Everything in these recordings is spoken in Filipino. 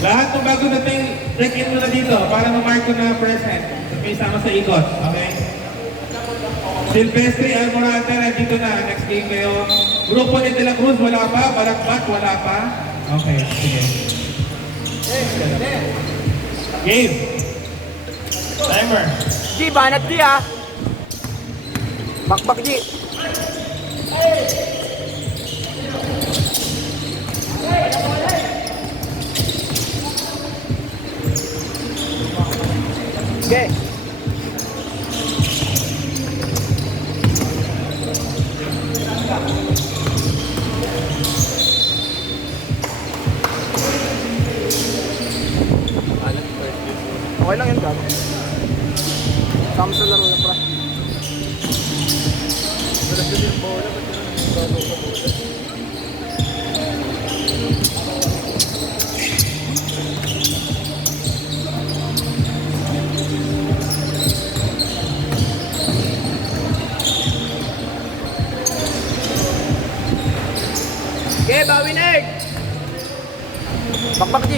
Lahat ng bago natin, check-in muna dito para ma-mark ko na present. May sama sa ikot, okay? Silvestre Almorata, nandito na. Next game kayo. Grupo ni De La Cruz, wala pa. Balakbat, wala pa. Okay, sige. Game. Timer. G, banat G ha. Bakbak G. Okay. Okay lang yun, gago. Sama sa laro yan, pra. Wala din yung bola, ba't yun ang bago sa bola? Okay, bawi na egg! Bakbak G!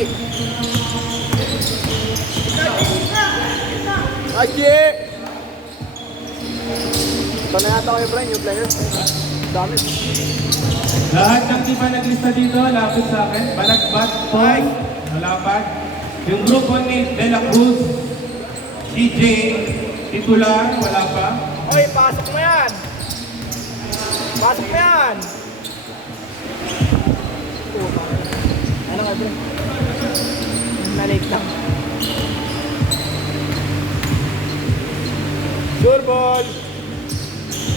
Aji! Ito na yata kayo, Brian, yung players. Dami. Lahat ng di ba naglista dito, lapit sa akin. Balakbat, Toy, malapad. Yung grupo ni De La Cruz, CJ, titular, wala pa. Oy, pasok mo yan! Pasok mo yan! Ano nga, Brian? Na-late lang. Sure ball!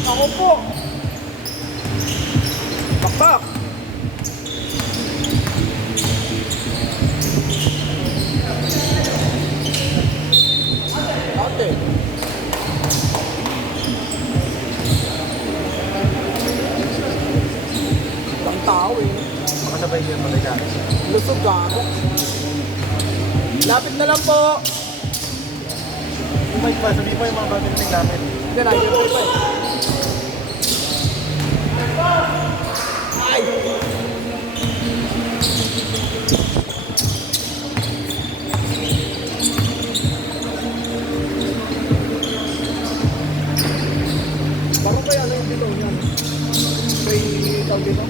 Ako po! Bakbak! Ate! Ang tao eh. Makasabay yun mo na Lusog gago. Lapit na lang po! Umay pa, sabi pa yung mga bagay namin. Hindi na, yun pa eh. Ay! Baro kaya na yung dito niyan? May tawag dito?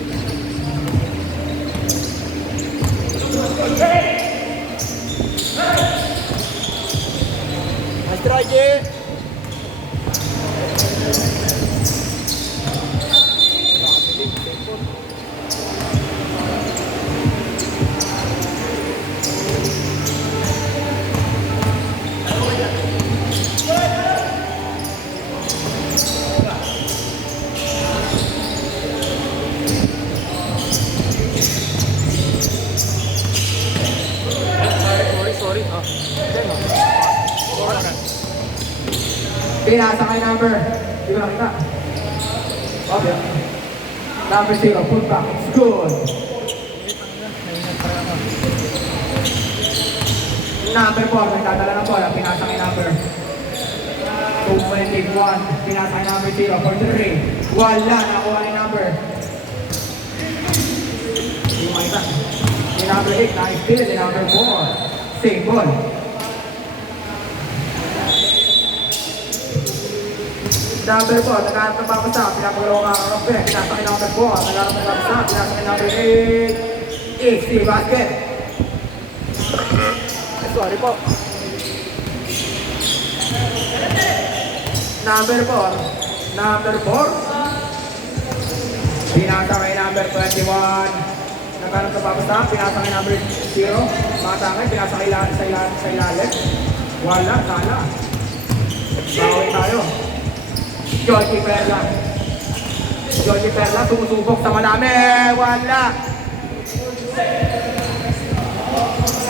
Nice try, Jay! Sorry. Pinasa kay number. Hindi ko nakita. Okay. Number 0, pull back. It's good. Number 4, nagdadala ng bola. Pinasa kay number 221. Pinasa kay number 0 for 3. Wala. Nakuha ni number. Hindi makita. Ni number 8, nice steal. Ni number 4. Same ball. Number 4, nagharap ng papasa, pinapagalawa ka kakampi, pinasa kay number 4, nagharap ng papasa, pinasa kay number 8, easy basket. Sorry po. Number 4, pinasa kay number 21, nagharap ng papasa, pinasa kay number 0, matangay, pinasa kay sa ilalim, wala, sala. Bawi tayo. Georgie Perla, sumusubok sa madami. Wala.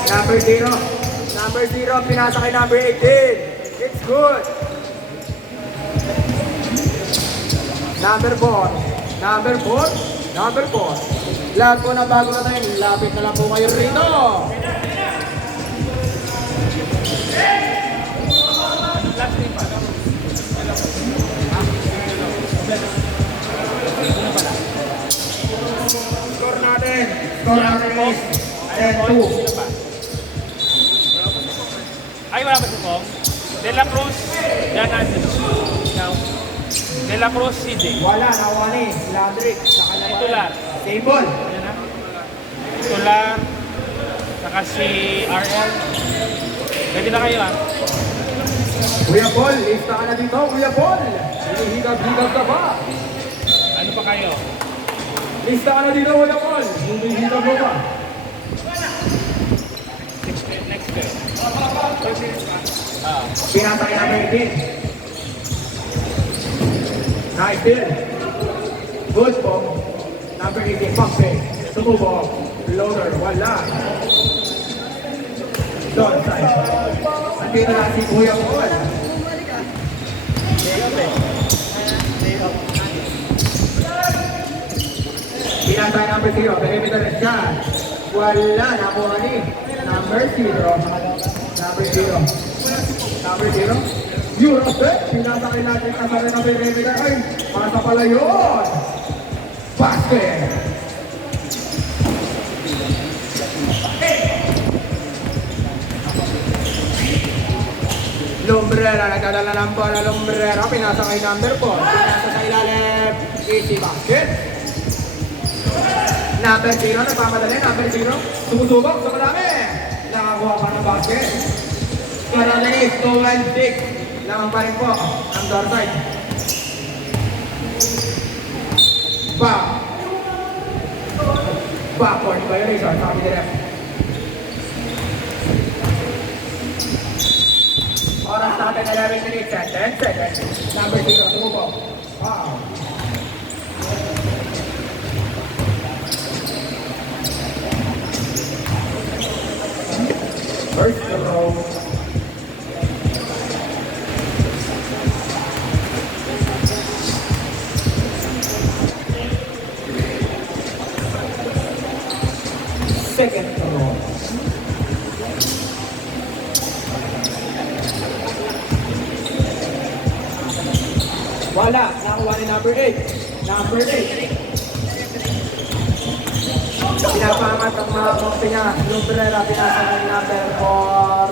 Number 0, pinasa kay number 18. It's good. Number 4. Lahat po na bago na tayo. Lapit na lang po kayo rito. Score natin is 10-2. Ay, wala pa si Pong. De La Cruz, yan natin. Now, De La Cruz, CJ. Wala, nakuha ni Landrick. Saka na Titular. Same ball. Ayan na. Titular. Saka si RL. Ready na kayo, ah. Kuya Paul, lista ka na dito, Kuya Paul. Hinihigab-higab ka ba? Ano pa kayo? Lista ka na dito, Kuya Paul. Hinihigab mo ba? Next game. Pinatay namin din. Nice deal. Good po. Number 18, Pampe. Sumubok. Loader, wala. Don't side. Andito na si Kuya Paul. Pinatay number 0. Perimeter shot. Wala. Nakuha ni number 0. Number 0. Number 0. Eurostep. Pinatay natin kasama ng perimeter. Ay, pasa pala yun. Basket. Lumbrera, nagdadala ng bola. Lumbrera, pinasa kay number 4. Pinasa sa ilalim. Easy basket. Number 0, nagpapadali. Number 0, sumusubok sa madami. Nakakuha pa ng basket. Karananis, 2-1-6. Lamang pa rin po ang door side. Backward violation, sabi ni ref. Oras natin 11 minutes and 10 seconds. Number 0, sumubok. Wow. First row. Second row. Wala, nakuha ni number 8. Number 8. Pinapangat ang mga kompi niya. Lumbrera, pinasa ng number 4.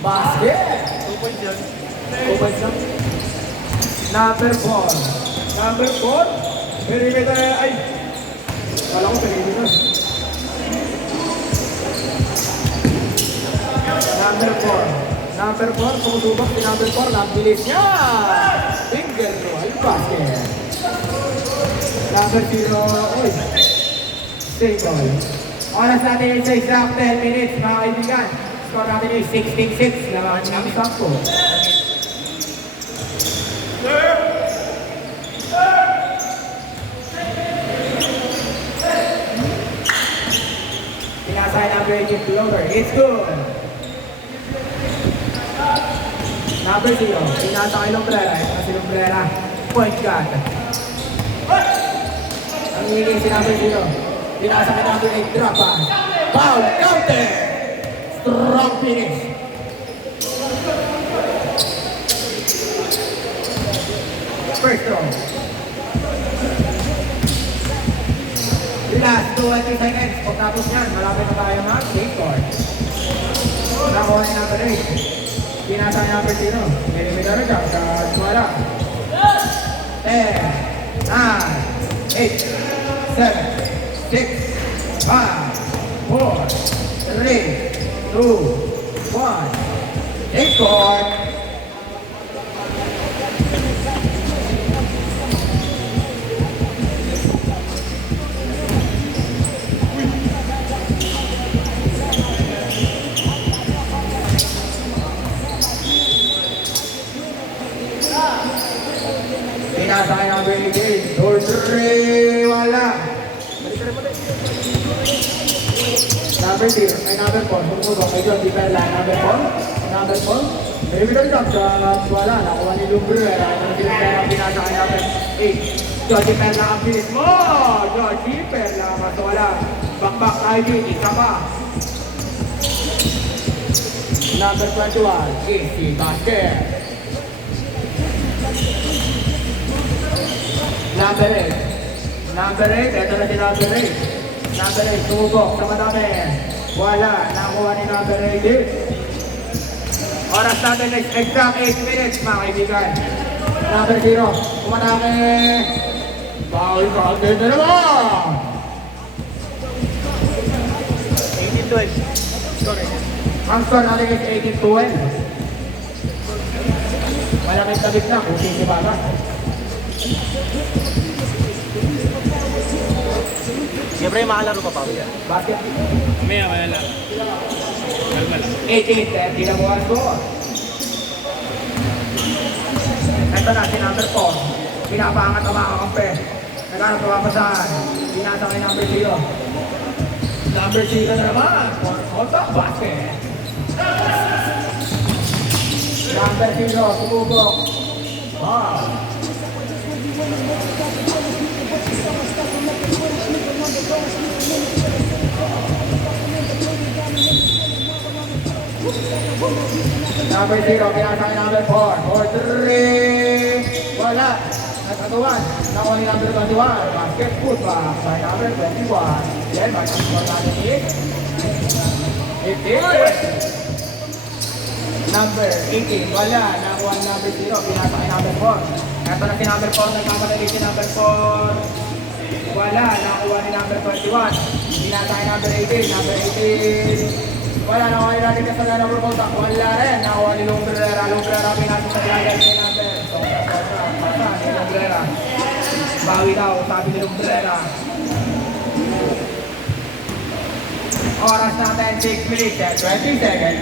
Basket! 2 points yun. 2 points lang. Number 4. Number 4. Perimeter, ay! Wala ko perimeter. Number 4. Number 4, sumusubok si number 4. Nabilis niya! Finger roll, basket. Number 0, uy. Same ball. Oras natin yung sa exact 10 minutes, mga kaibigan. Score natin yung 16-6. Laman ng sampo. Pinasay number 18 floater. It's good. Number 0. Pinasa kay Lumbrera. Ito na si Lumbrera. Point guard. Ang hingin si number 0. Pinasa kay number 8, drop pass. Foul, counter! Strong finish. First throw. Last 20 seconds. Pagkatapos yan, malapit na tayo mag-game court. Nakuha ni number 8. Pinasa kay number 0. Perimeter shot. Wala. 10, 9, 8, 7, 6, 5, 4, 3, 2, 1. Take court. Pinasa kay number 18. Door 3. Wala. Number 0, ay number 4, sumubok kay John Di Perla, number 4, number 4, perimeter jump shot, wala, nakuha ni Lumbrera, ang Lumbrera pinasa kay number 8, John Di Perla ang bilis mo, John Di Perla, mas wala, back ID, isa pa, number 21, easy basket, number 8, ito na si number 8, number 8, sumubok sa madami. Wala, nakuha ni number 8. Oras natin is exact 8 minutes mga kaibigan. Number 0, umatake. Foul counted na naman. 18-12. Sorry. Ang score natin is 18-12. Malaking tabit na kung sisibaga. Siyempre, makalaro ka pa. Basket. Mamaya, malala. Kalma lang. 18-30 na buwan score. Ito na si number 4. Pinapangat ang mga kampe. Naghanap papasahan. Pinasa kay number 0. Number 0 na naman. Contact basket. Number 0, sumubok. Wow. Number 0, pinasa kay number 4. For 3. Wala. Nagkatuwan. Nakuha ni number 21. Basket put back by number 21. Yan, bakit ang natin hit? Hit it. Number 18. Wala. Nakuha ni number 0. Pinasa kay number 4. Ito na si number 4. Nagkakatali si number 4. Wala. Nakuha ni number 21. Pinasa kay number 18. Number 18. Wala, nakuha ni natin sa number 4. Wala rin. Nakuha ni Lumbrera. Lumbrera pinasa sa dragon kay number. Pasa ni Lumbrera. Bawi daw, sabi ni Lumbrera. Oras natin 6 minutes and 20 seconds.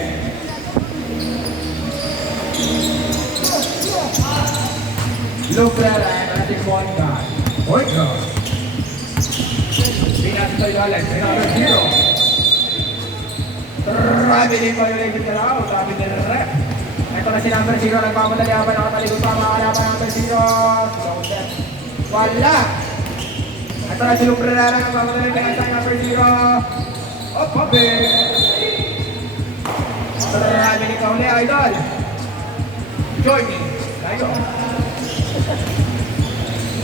Lumbrera and ating point guard. Point guard. Pinasa sa ilalim. Number 0. Traveling violation na raw, sabi ni ref. Ito na si number 0, nagpapadali pa, nakatalikod pa, makakalapan number 0. Wala! Ito na si Lumbrera, nagpapadali pa, sa number 0. Oh, pabe! Traveling ka uli, idol. Join me. Tayo.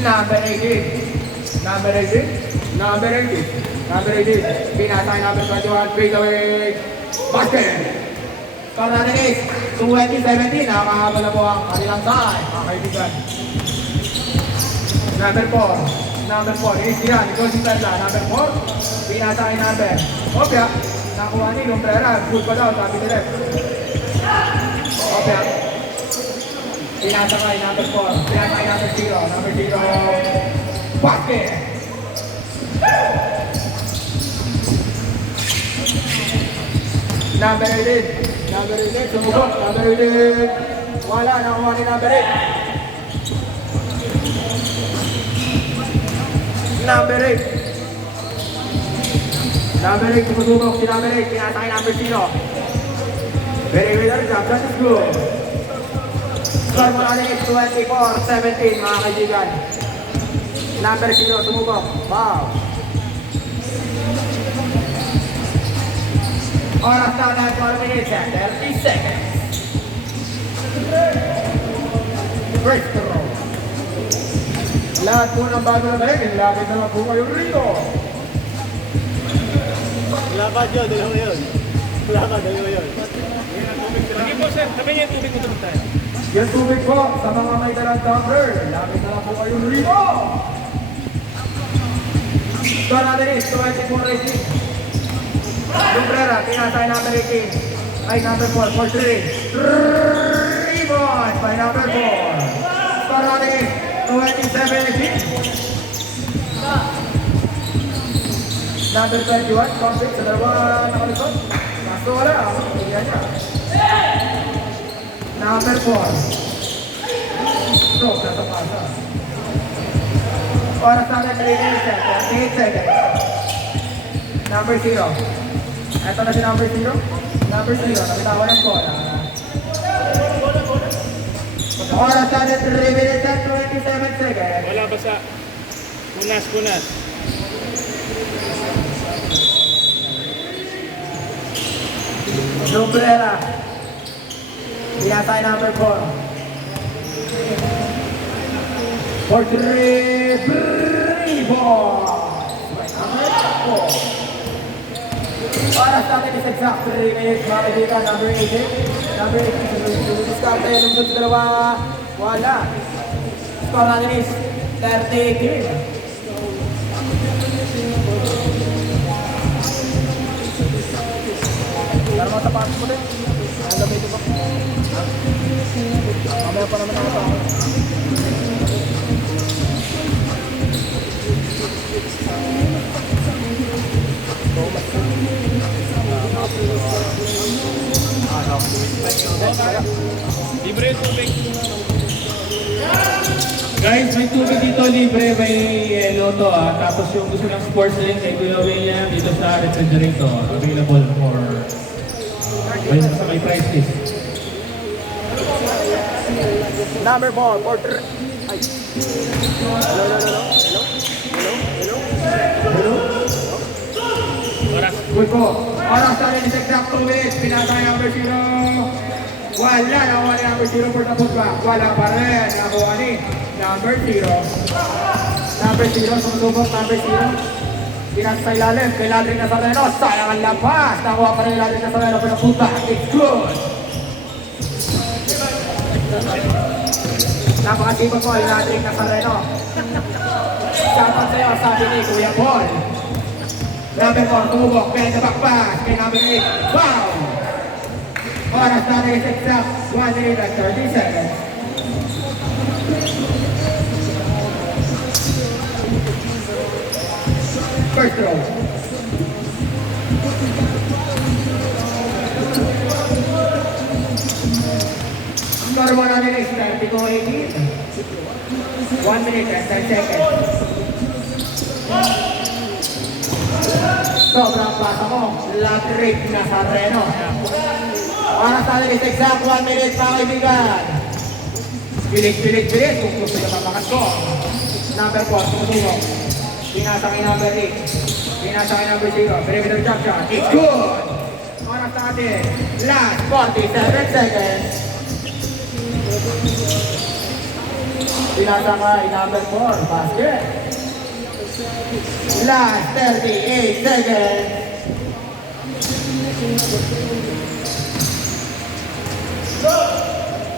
Number 18. Number 18. Number 18. Number 18, pinasa number 21, fade away, basket! Score natin is 20-17, nakakahabol na po ang kanilang side, mga kaibigan. Number 4, inisira, Nicole Sintella, number 4, pinasa kay number. Opya, nakuha ni Lumbrera, good pa daw, sabi ni Ref. Opya, pinasa kay number 4, pinasa kay number 0, number 0, basket! Number 18, sumubok, number 18. Wala, nakuha ni number 8. Number 8. Number 8, sumusubok si number 8. Pinasa kay number 0. Very good job, that is good. Score mo natin is 24-17, mga kaibigan. Number 0, sumubok. Wow. Oras na na 12 minutes and 30 seconds. Break throw. Lahat po ng bago na tayo, nilapit naman po kayo rito. Laban yun, dalawa yun. Laban, dalawa yun. Sige po, sir. Sabi niyo yung tubig mo tayo. Yung tubig po sa mga may dalang tumbler, nilapit naman po kayo rito. Score natin is 24-18. Lumbrera, pinasa kay number 18. Ay, number 4, for 3. Rebound by number 4. Score natin is 27-18. Number 21, conflict sa dalawa nakalisod. Kaso wala, tingnan niya. Number 4. Stroke, nasa pasa. Oras natin 38 seconds. Number 0. Ito na si number 0. Number 0, nabitawan ng bola. Oras natin 3 minutes and 27 seconds. Wala basa. Punas. Lumbrera. Pinasa kay number 4. For 3, rebound. By number 4. Oras natin is exact 3 minutes, mga kaibigan. Number 18. Number 18. Discard tayo ng sa dalawa. Wala. Score natin is 30 game. Pero mga sapatos mo din. Ang gamitin ko. Mamaya pa naman ako sa akin. Libre yung tubig. Guys, may tubig dito libre, may loto Tapos yung gusto ng sports drink kay Kuya William dito sa refrigerator. Available for may price list. Number 4, Porter. Ay. Hello. Oras. Good po. Oras na rin is exact 2 minutes. Pinatay number 0. Wala. Nakuha ni number 0 for the putback. Wala pa rin. Nakuha ni number 0. Number 0. Sumusubok number 0. Pinasa sa ilalim. Kay Ladring Nazareno. Sayang ang lampas. Nakuha pa rin Ladring Nazareno for the putback. It's good. Napakasipag po yung Ladring Nazareno. Shoutout sa'yo, sabi ni Kuya Paul. Number 4, tumubok, kaya the back pass, kay number 8, wow! Oras natin is exact 1 minute and 30 seconds. First throw. Score mo natin is 32-18. 1 minute and 10 seconds. Sobrang pasa mo, Ladring Nazareno. Oras natin is exact 1 minute, mga kaibigan. Bilis. Kung gusto nyo mamakas ko. Number 4, tumutulong. Pinasa kay number 8. Pinasa kay number 0. Perimeter jump shot. It's good! Oras natin, last 47 seconds. Pinasa kay number 4. Basket. Last 38 seconds.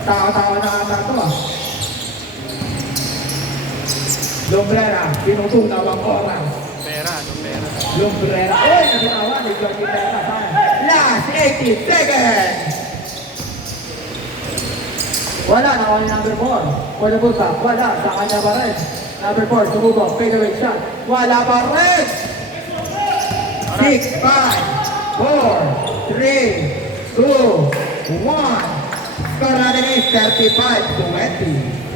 Tawa-tawa na ata ito Lumbrera, pinutunaw ang oras. Pera. Lumbrera. Uy, nabitawa ni Jordi Pera. Last 80 seconds. Wala, nakuha ni number 4. For the putback, wala, sa kanya pa rin. Number 4, sumubok, fadeaway shot. Wala pa rin! 6, 5, 4, 3, 2, 1. Score natin is 35-20.